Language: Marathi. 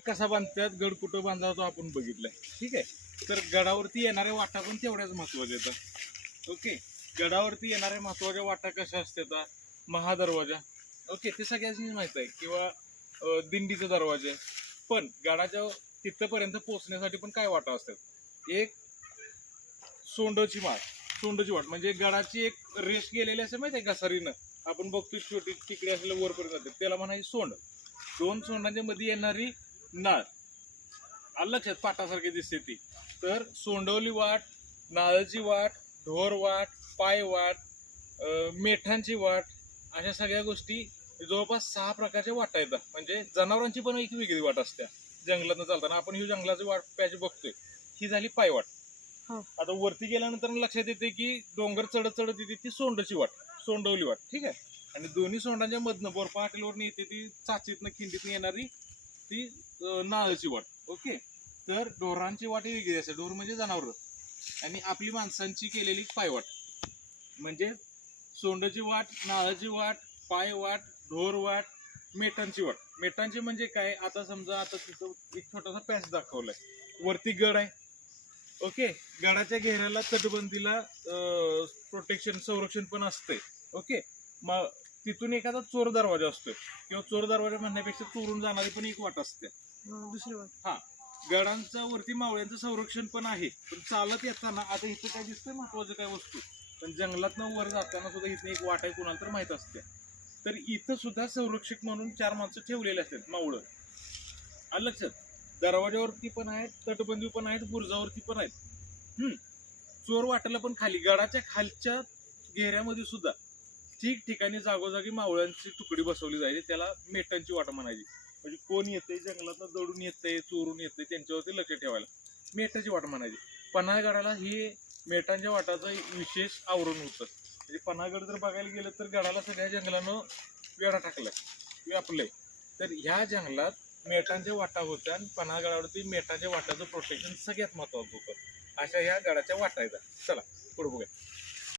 कसा बांधतात? गड कुठं बांधला तो आपण बघितलाय. ठीक आहे? तर गडावरती येणाऱ्या वाटा पण तेवढ्याच महत्त्वाच्या येतात ओके? गडावरती येणाऱ्या महत्त्वाच्या वाटा कशा असतात? महादरवाजा. ओके? ते सगळ्यांनी माहीत आहे. किंवा दिंडीचा दरवाजा पण गडाच्या तिथपर्यंत पोहोचण्यासाठी पण काय वाटा असतात? एक सोंडची माळ. सोंडची वाट. म्हणजे गडाची एक रेस गेलेली असते माहिती आहे घसारीनं आपण बघतो छोटी तिकडे असलेलं वरपर्यंत जाते. त्याला म्हणायची सोंड. दोन सोंडांच्या मध्ये येणारी नाळ लक्षात पाटासारखी दिसते ती. तर सोंडवली वाट नाळाची वाट ढोर वाट पाय वाट मेठांची वाट अशा सगळ्या गोष्टी जवळपास सहा प्रकारच्या वाटा येतात म्हणजे जनावरांची पण एक वेगळी वाट असते. जंगलातनं चालताना आपण ही जंगलाची वाट पॅच बघतोय. ही झाली पायवाट हो. आता वरती गेल्यानंतर लक्षात येते की डोंगर चढत चढत येते ती सोंडची वाट सोंडवली वाट. ठीक आहे? आणि दोन्ही सोंडांच्या मधनं बोरपा येते ती चाचीतनं खिंडीतनं येणारी ती नाळाची वाट ओके? तर ढोरांची वाट ही वेगळी असते. ढोर म्हणजे जनावर. आणि आपली माणसांची केलेली पायवाट. म्हणजे सोंडाची वाट नाळाची वाट पाय वाट ढोर वाट मेटांची वाट. मेटांची म्हणजे काय? आता समजा आता तिथं एक छोटासा पॅच दाखवलाय. वरती गड आहे. ओके? गडाच्या घेऱ्याला तटबंदीला प्रोटेक्शन संरक्षण पण असते ओके? मग तिथून एखादा चोर दरवाजा असतोय किंवा चोर दरवाजा म्हणण्यापेक्षा चोरून जाणारी पण एक वाट असते. अं, दुसरी वाट. गडांचा वरती मावळ्यांचं संरक्षण पण आहे. पण चालत येताना आता इथं काय दिसतंय महत्वाचं काय वस्तू? पण जंगलातनं वर जाताना सुद्धा इथं एक वाट आहे कुणाला तर माहीत असते. तर इथं सुद्धा संरक्षक म्हणून चार माणसं ठेवलेले असतात मावळं. आलं लक्षात? दरवाजावरती पण आहेत तटबंदी पण आहेत बुरजावरती पण आहेत. हम्म. चोर वाटायला पण खाली गडाच्या खालच्या घेऱ्यामध्ये सुद्धा. ठिकठिकाणी जागोजागी मावळ्यांची तुकडी बसवली जायची त्याला मेटांची वाट म्हणायची. म्हणजे कोण येते जंगलातनं दडून येते चोरून येते त्यांच्यावरती लक्ष ठेवायला. मेटाची वाट म्हणायची. पन्हाळगडाला ही मेटांच्या वाटाचं विशेष आवरण होतं. म्हणजे पन्हाळगड जर बघायला गेलं तर गडाला सगळ्या जंगलानं वेढा टाकला व्यापलंय. तर ह्या जंगलात मेटांच्या वाटा होत्या आणि पन्हाळगडावरती मेटांच्या वाटाचं प्रोटेक्शन सगळ्यात महत्वाचं होतं. अशा ह्या गडाच्या वाटा चला पुढे बघूया.